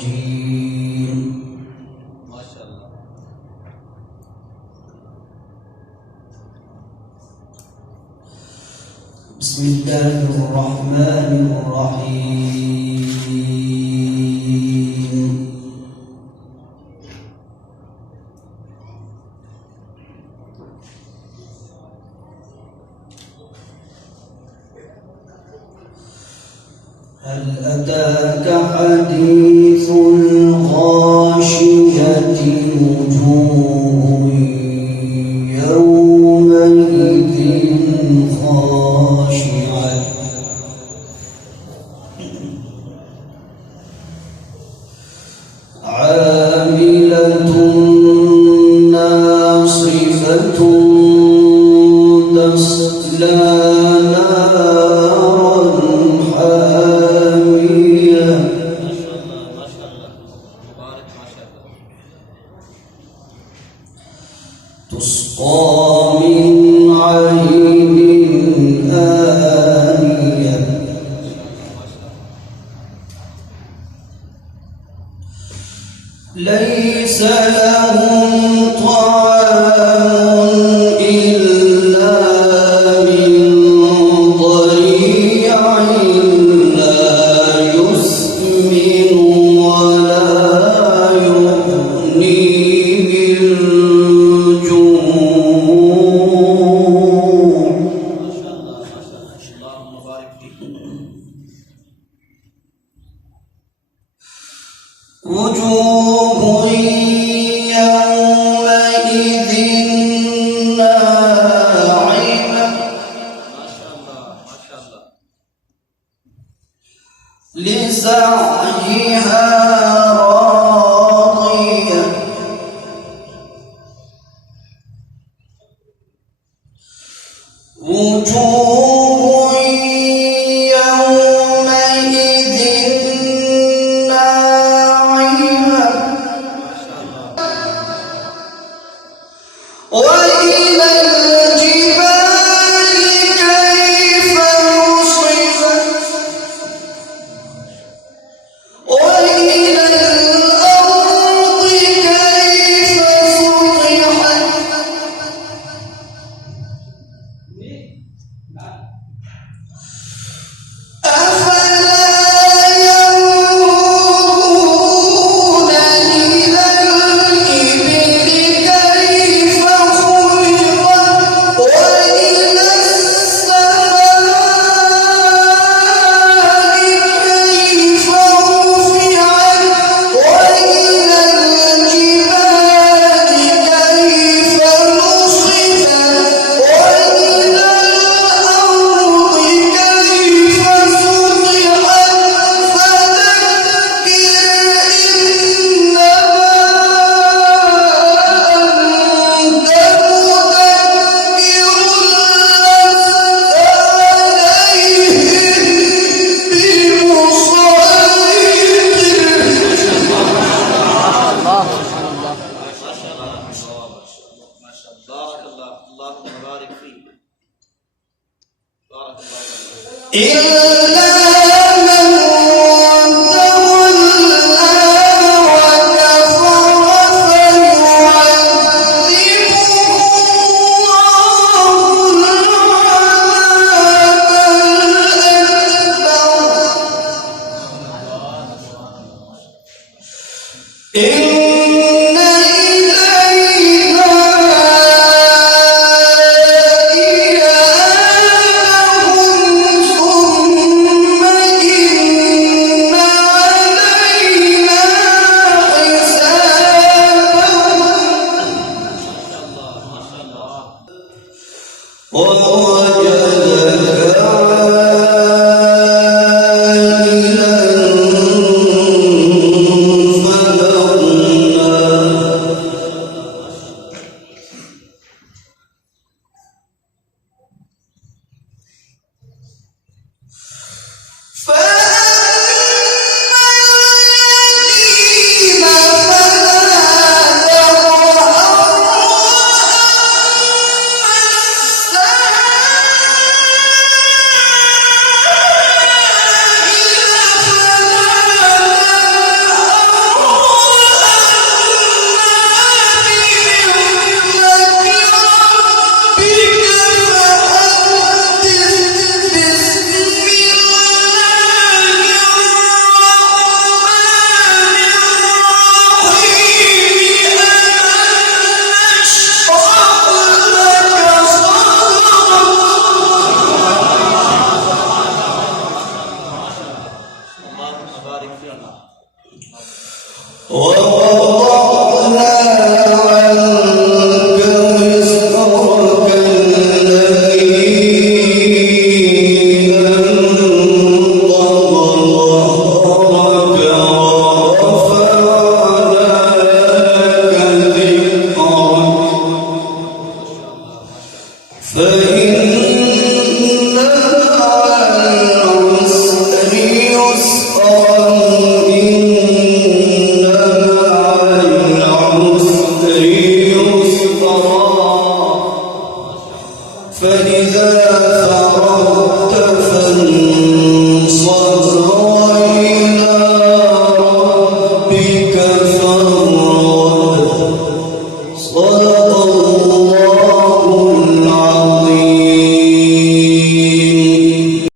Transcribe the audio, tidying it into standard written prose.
الرجيم. ما شاء الله. بسم الله الرحمن الرحيم. هل أتاك حديث الغاشية وجوه يومئذ خاشعة عاملة ناصبة تصلى تسقى من عين آنية ليس لهم طعام إلا من ضريع لا يسمن ولا يغني وجوه يومئذ ناعمة لسعيها راضية وجوه يومئذ وإلى الجبال كيف نصبت وإلى الأرض كيف سطحت إلا من تولى وكفر فيعذبه الله العذاب الأكبر. ووجدك عائلا فأغنى ووضعنا عنك وزرك الذي أنقض ظهرك ورفعنا لك ذكرك فإن مع العسر يسرا إن مع العسر يسرا فإذا فرغت فانصب وإلى ربك فارغب